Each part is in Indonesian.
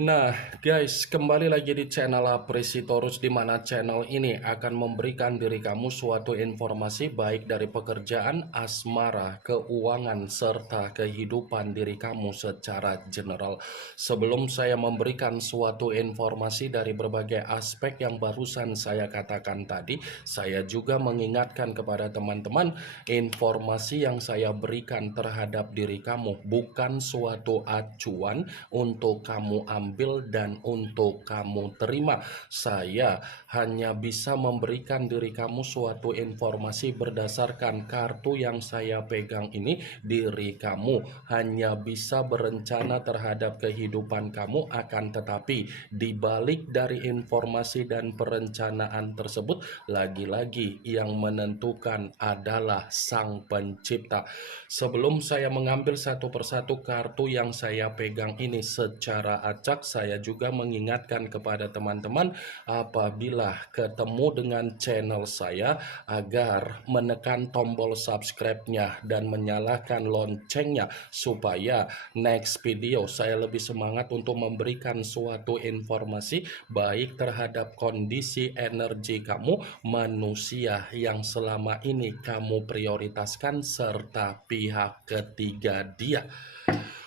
Nah, guys, kembali lagi di channel Apresitorus, di mana channel ini akan memberikan diri kamu suatu informasi baik dari pekerjaan, asmara, keuangan, serta kehidupan diri kamu secara general. Sebelum saya memberikan suatu informasi dari berbagai aspek yang barusan saya katakan tadi, saya juga mengingatkan kepada teman-teman, informasi yang saya berikan terhadap diri kamu bukan suatu acuan untuk kamu ambil dan untuk kamu terima. Saya hanya bisa memberikan diri kamu suatu informasi berdasarkan kartu yang saya pegang ini. Diri kamu hanya bisa berencana terhadap kehidupan kamu, akan tetapi dibalik dari informasi dan perencanaan tersebut, lagi-lagi yang menentukan adalah Sang Pencipta. Sebelum saya mengambil satu persatu kartu yang saya pegang ini secara acak, saya juga mengingatkan kepada teman-teman apabila ketemu dengan channel saya agar menekan tombol subscribe-nya dan menyalakan loncengnya supaya next video saya lebih semangat untuk memberikan suatu informasi baik terhadap kondisi energi kamu, manusia yang selama ini kamu prioritaskan, serta pihak ketiga dia.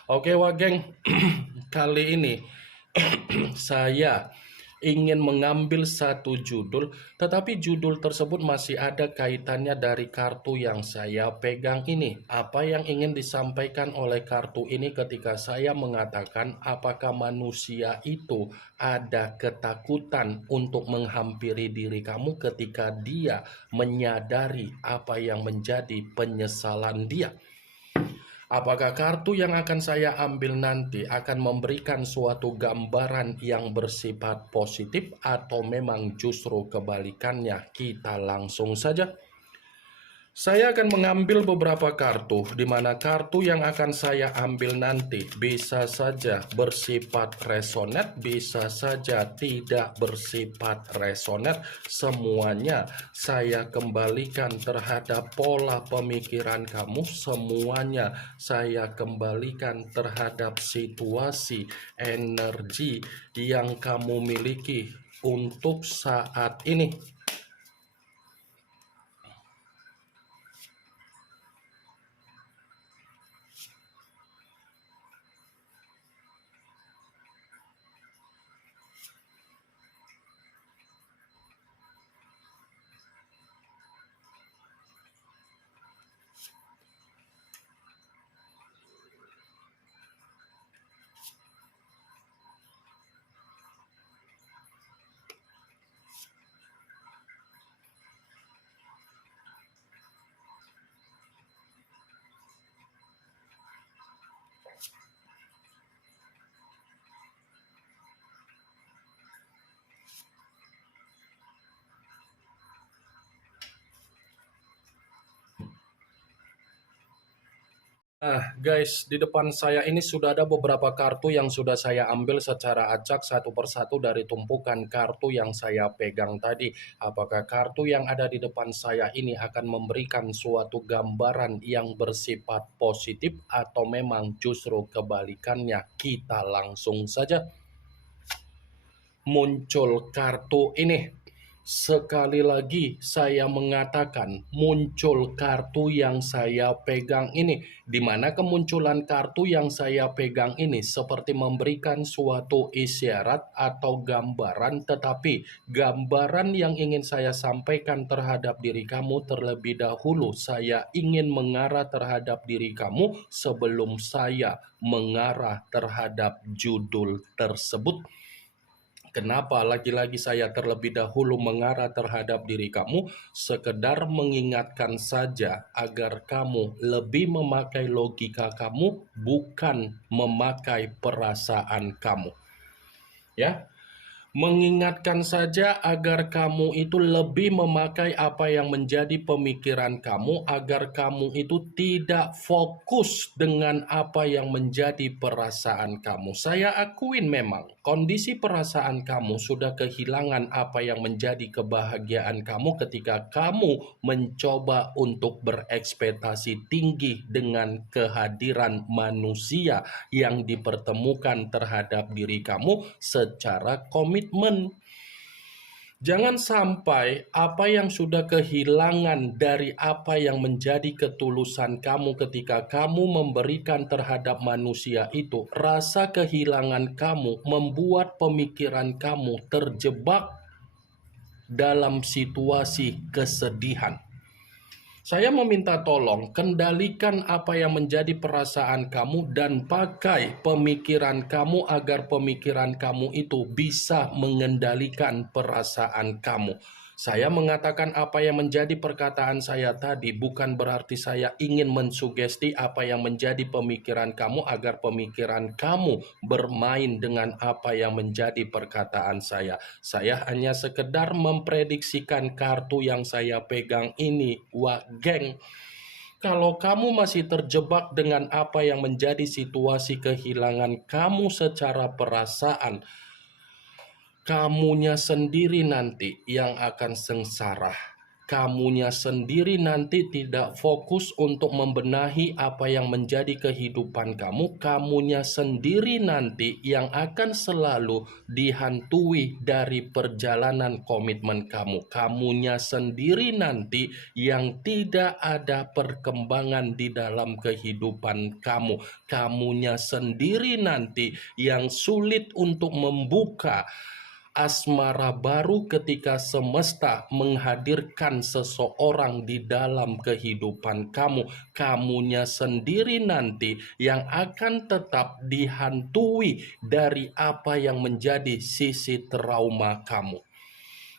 Oke Wageng, kali ini saya ingin mengambil satu judul, tetapi judul tersebut masih ada kaitannya dari kartu yang saya pegang ini. Apa yang ingin disampaikan oleh kartu ini ketika saya mengatakan apakah manusia itu ada ketakutan untuk menghampiri diri kamu ketika dia menyadari apa yang menjadi penyesalan dia? Apakah kartu yang akan saya ambil nanti akan memberikan suatu gambaran yang bersifat positif atau memang justru kebalikannya? Kita langsung saja. Saya akan mengambil beberapa kartu, di mana kartu yang akan saya ambil nanti bisa saja bersifat resonate, bisa saja tidak bersifat resonate. Semuanya saya kembalikan terhadap pola pemikiran kamu, semuanya saya kembalikan terhadap situasi energi yang kamu miliki untuk saat ini. Nah, guys, di depan saya ini sudah ada beberapa kartu yang sudah saya ambil secara acak satu persatu dari tumpukan kartu yang saya pegang tadi. Apakah kartu yang ada di depan saya ini akan memberikan suatu gambaran yang bersifat positif atau memang justru kebalikannya? Kita langsung saja. Muncul kartu ini. Sekali lagi saya mengatakan muncul kartu yang saya pegang ini, di mana kemunculan kartu yang saya pegang ini seperti memberikan suatu isyarat atau gambaran, tetapi gambaran yang ingin saya sampaikan terhadap diri kamu terlebih dahulu, saya ingin mengarah terhadap diri kamu sebelum saya mengarah terhadap judul tersebut. Kenapa lagi-lagi saya terlebih dahulu mengarah terhadap diri kamu? Sekedar mengingatkan saja agar kamu lebih memakai logika kamu, bukan memakai perasaan kamu. Ya, Mengingatkan saja agar kamu itu lebih memakai apa yang menjadi pemikiran kamu, agar kamu itu tidak fokus dengan apa yang menjadi perasaan kamu. Saya akuin memang kondisi perasaan kamu sudah kehilangan apa yang menjadi kebahagiaan kamu ketika kamu mencoba untuk berekspektasi tinggi dengan kehadiran manusia yang dipertemukan terhadap diri kamu secara komitmen. Jangan sampai apa yang sudah kehilangan dari apa yang menjadi ketulusan kamu ketika kamu memberikan terhadap manusia itu, rasa kehilangan kamu membuat pemikiran kamu terjebak dalam situasi kesedihan. Saya meminta tolong, kendalikan apa yang menjadi perasaan kamu dan pakai pemikiran kamu agar pemikiran kamu itu bisa mengendalikan perasaan kamu. Saya mengatakan apa yang menjadi perkataan saya tadi bukan berarti saya ingin mensugesti apa yang menjadi pemikiran kamu agar pemikiran kamu bermain dengan apa yang menjadi perkataan saya. Saya hanya sekedar memprediksikan kartu yang saya pegang ini, wah geng. Kalau kamu masih terjebak dengan apa yang menjadi situasi kehilangan kamu secara perasaan, kamunya sendiri nanti yang akan sengsara. Kamunya sendiri nanti tidak fokus untuk membenahi apa yang menjadi kehidupan kamu. Kamunya sendiri nanti yang akan selalu dihantui dari perjalanan komitmen kamu. Kamunya sendiri nanti yang tidak ada perkembangan di dalam kehidupan kamu. Kamunya sendiri nanti yang sulit untuk membuka asmara baru ketika semesta menghadirkan seseorang di dalam kehidupan kamu. Kamunya sendiri nanti yang akan tetap dihantui dari apa yang menjadi sisi trauma kamu.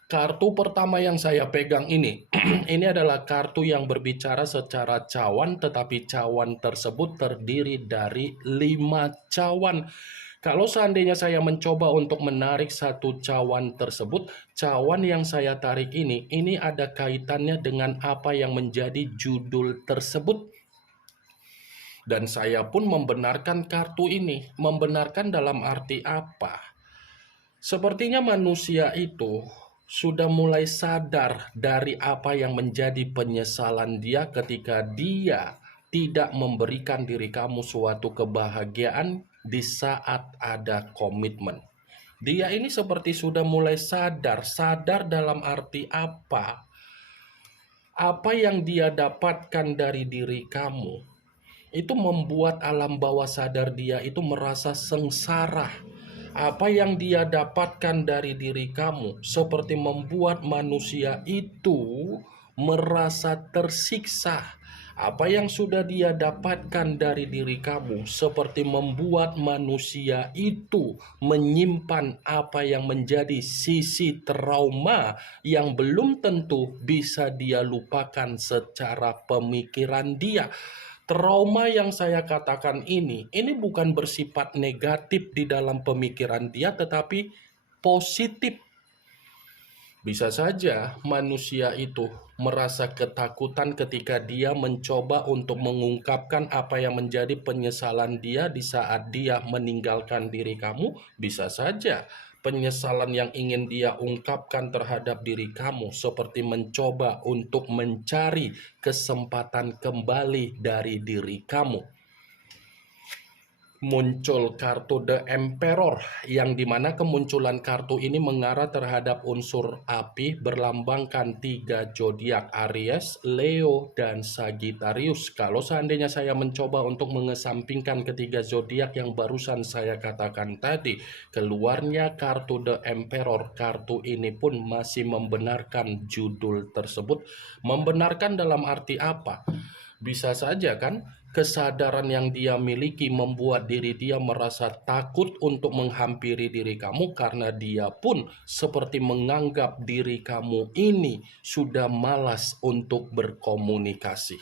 Kartu pertama yang saya pegang ini, ini adalah kartu yang berbicara secara cawan, tetapi cawan tersebut terdiri dari 5 cawan. Kalau seandainya saya mencoba untuk menarik satu cawan tersebut, cawan yang saya tarik ini ada kaitannya dengan apa yang menjadi judul tersebut. Dan saya pun membenarkan kartu ini. Membenarkan dalam arti apa? Sepertinya manusia itu sudah mulai sadar dari apa yang menjadi penyesalan dia ketika dia tidak memberikan diri kamu suatu kebahagiaan di saat ada komitmen. Dia ini seperti sudah mulai sadar. Sadar dalam arti apa? Apa yang dia dapatkan dari diri kamu itu membuat alam bawah sadar dia itu merasa sengsara. Apa yang dia dapatkan dari diri kamu seperti membuat manusia itu merasa tersiksa. Apa yang sudah dia dapatkan dari diri kamu seperti membuat manusia itu menyimpan apa yang menjadi sisi trauma yang belum tentu bisa dia lupakan secara pemikiran dia. Trauma yang saya katakan ini bukan bersifat negatif di dalam pemikiran dia, tetapi positif. Bisa saja manusia itu merasa ketakutan ketika dia mencoba untuk mengungkapkan apa yang menjadi penyesalan dia di saat dia meninggalkan diri kamu. Bisa saja penyesalan yang ingin dia ungkapkan terhadap diri kamu seperti mencoba untuk mencari kesempatan kembali dari diri kamu. Muncul kartu The Emperor, yang dimana kemunculan kartu ini mengarah terhadap unsur api berlambangkan 3 zodiak, Aries, Leo, dan Sagittarius. Kalau seandainya saya mencoba untuk mengesampingkan ketiga zodiak yang barusan saya katakan tadi, keluarnya kartu The Emperor. Kartu ini pun masih membenarkan judul tersebut. Membenarkan dalam arti apa? Bisa saja kan kesadaran yang dia miliki membuat diri dia merasa takut untuk menghampiri diri kamu karena dia pun seperti menganggap diri kamu ini sudah malas untuk berkomunikasi.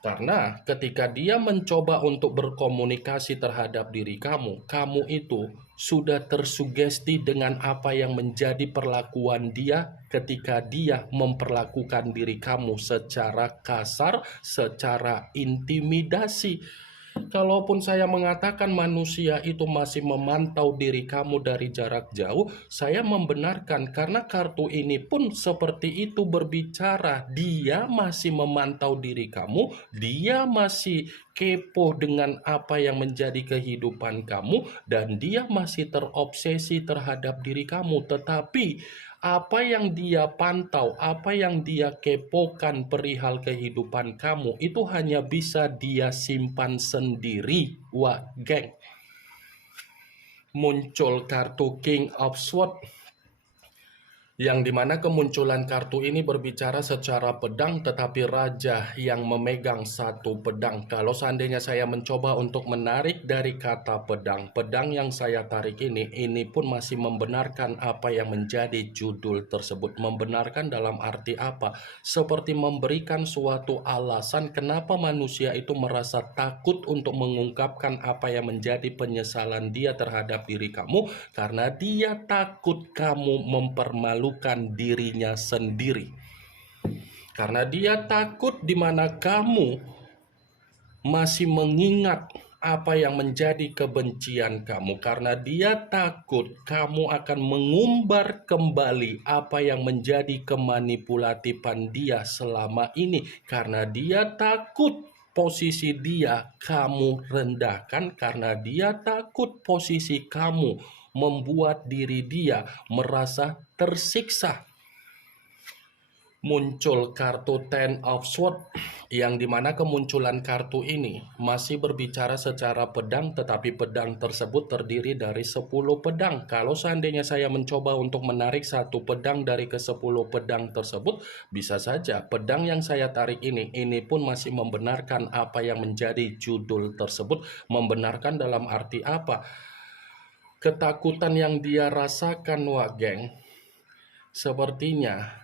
Karena ketika dia mencoba untuk berkomunikasi terhadap diri kamu, kamu itu sudah tersugesti dengan apa yang menjadi perlakuan dia ketika dia memperlakukan diri kamu secara kasar, secara intimidasi. Kalaupun saya mengatakan manusia itu masih memantau diri kamu dari jarak jauh, saya membenarkan karena kartu ini pun seperti itu berbicara. Dia masih memantau diri kamu, dia masih kepo dengan apa yang menjadi kehidupan kamu, dan dia masih terobsesi terhadap diri kamu. Tetapi apa yang dia pantau, apa yang dia kepokan perihal kehidupan kamu, itu hanya bisa dia simpan sendiri. Wah, geng. Muncul kartu King of Swords, yang dimana kemunculan kartu ini berbicara secara pedang, tetapi raja yang memegang satu pedang. Kalau seandainya saya mencoba untuk menarik dari kata pedang, pedang yang saya tarik ini pun masih membenarkan apa yang menjadi judul tersebut. Membenarkan dalam arti apa? Seperti memberikan suatu alasan kenapa manusia itu merasa takut untuk mengungkapkan apa yang menjadi penyesalan dia terhadap diri kamu, karena dia takut kamu mempermalukan dirinya sendiri. Karena dia takut di mana kamu masih mengingat apa yang menjadi kebencian kamu, karena dia takut kamu akan mengumbar kembali apa yang menjadi kemanipulatifan dia selama ini, karena dia takut posisi dia kamu rendahkan, karena dia takut posisi kamu membuat diri dia merasa tersiksa. Muncul kartu Ten of Swords, yang dimana kemunculan kartu ini masih berbicara secara pedang, tetapi pedang tersebut terdiri dari 10 pedang. Kalau seandainya saya mencoba untuk menarik satu pedang dari ke-10 pedang tersebut, bisa saja pedang yang saya tarik ini pun masih membenarkan apa yang menjadi judul tersebut. Membenarkan dalam arti apa? Ketakutan yang dia rasakan, wah geng, sepertinya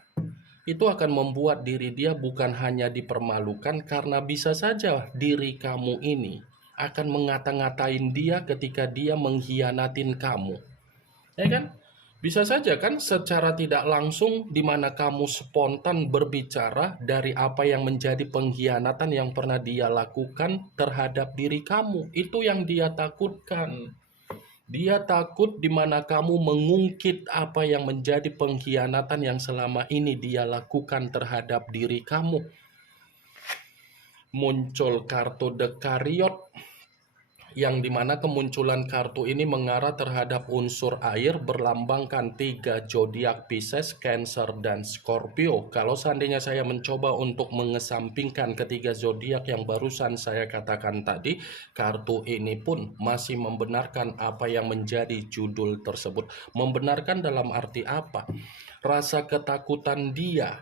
itu akan membuat diri dia bukan hanya dipermalukan, karena bisa saja diri kamu ini akan mengata-ngatain dia ketika dia mengkhianatin kamu. Ya kan? Bisa saja kan secara tidak langsung di mana kamu spontan berbicara dari apa yang menjadi pengkhianatan yang pernah dia lakukan terhadap diri kamu. Itu yang dia takutkan. Dia takut di mana kamu mengungkit apa yang menjadi pengkhianatan yang selama ini dia lakukan terhadap diri kamu. Muncul kartu The Chariot, yang dimana kemunculan kartu ini mengarah terhadap unsur air, berlambangkan 3 zodiak Pisces, Cancer, dan Scorpio. Kalau seandainya saya mencoba untuk mengesampingkan ketiga zodiak yang barusan saya katakan tadi, kartu ini pun masih membenarkan apa yang menjadi judul tersebut. Membenarkan dalam arti apa? Rasa ketakutan dia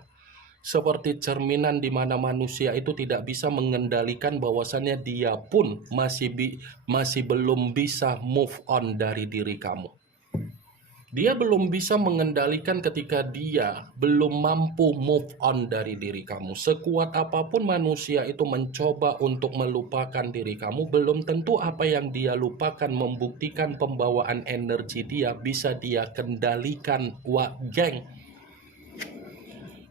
seperti cerminan di mana manusia itu tidak bisa mengendalikan bahwasannya dia pun masih belum bisa move on dari diri kamu. Dia belum bisa mengendalikan ketika dia belum mampu move on dari diri kamu. Sekuat apapun manusia itu mencoba untuk melupakan diri kamu, belum tentu apa yang dia lupakan membuktikan pembawaan energi dia bisa dia kendalikan. Wah, geng.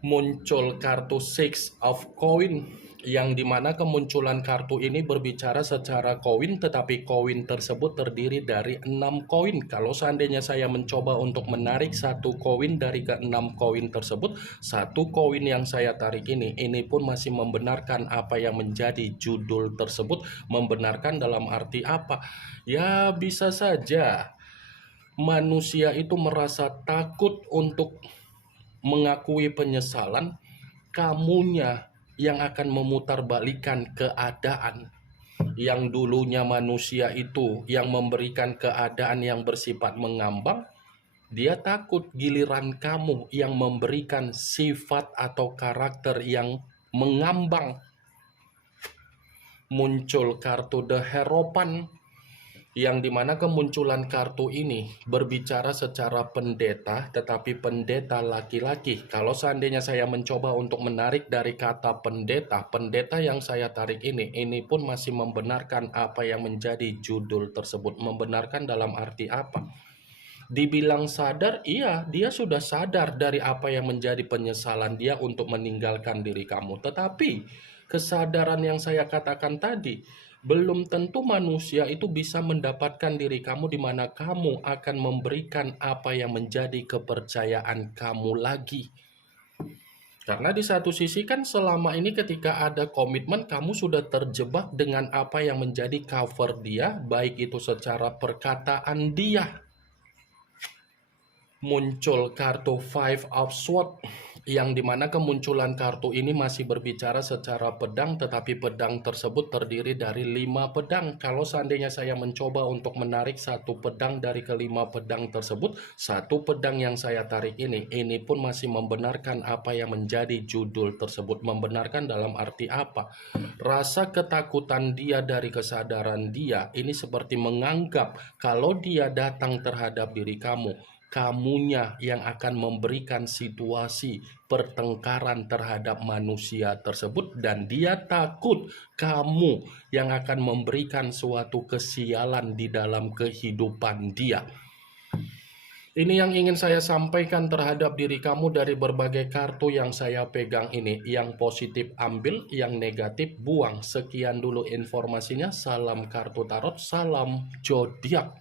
Muncul kartu Six of Coin, yang dimana kemunculan kartu ini berbicara secara koin, tetapi koin tersebut terdiri dari 6 koin. Kalau seandainya saya mencoba untuk menarik satu koin dari ke-6 koin tersebut, satu koin yang saya tarik ini pun masih membenarkan apa yang menjadi judul tersebut. Membenarkan dalam arti apa? Ya, bisa saja manusia itu merasa takut untuk mengakui penyesalan, kamunya yang akan memutarbalikkan keadaan. Yang dulunya manusia itu yang memberikan keadaan yang bersifat mengambang, dia takut giliran kamu yang memberikan sifat atau karakter yang mengambang. Muncul kartu The Hierophant, yang dimana kemunculan kartu ini berbicara secara pendeta, tetapi pendeta laki-laki. Kalau seandainya saya mencoba untuk menarik dari kata pendeta, pendeta yang saya tarik ini pun masih membenarkan apa yang menjadi judul tersebut. Membenarkan dalam arti apa? Dibilang sadar, iya, dia sudah sadar dari apa yang menjadi penyesalan dia untuk meninggalkan diri kamu. Tetapi kesadaran yang saya katakan tadi, belum tentu manusia itu bisa mendapatkan diri kamu di mana kamu akan memberikan apa yang menjadi kepercayaan kamu lagi. Karena di satu sisi kan selama ini ketika ada komitmen kamu sudah terjebak dengan apa yang menjadi cover dia, baik itu secara perkataan dia. Muncul kartu Five of Swords yang dimana kemunculan kartu ini masih berbicara secara pedang, tetapi pedang tersebut terdiri dari 5 pedang. Kalau seandainya saya mencoba untuk menarik satu pedang dari kelima pedang tersebut, satu pedang yang saya tarik ini pun masih membenarkan apa yang menjadi judul tersebut. Membenarkan dalam arti apa? Rasa ketakutan dia dari kesadaran dia ini seperti menganggap kalau dia datang terhadap diri kamu, kamunya yang akan memberikan situasi pertengkaran terhadap manusia tersebut, dan dia takut kamu yang akan memberikan suatu kesialan di dalam kehidupan dia. Ini yang ingin saya sampaikan terhadap diri kamu dari berbagai kartu yang saya pegang ini. Yang positif ambil, yang negatif buang. Sekian dulu informasinya. Salam kartu tarot, salam zodiak.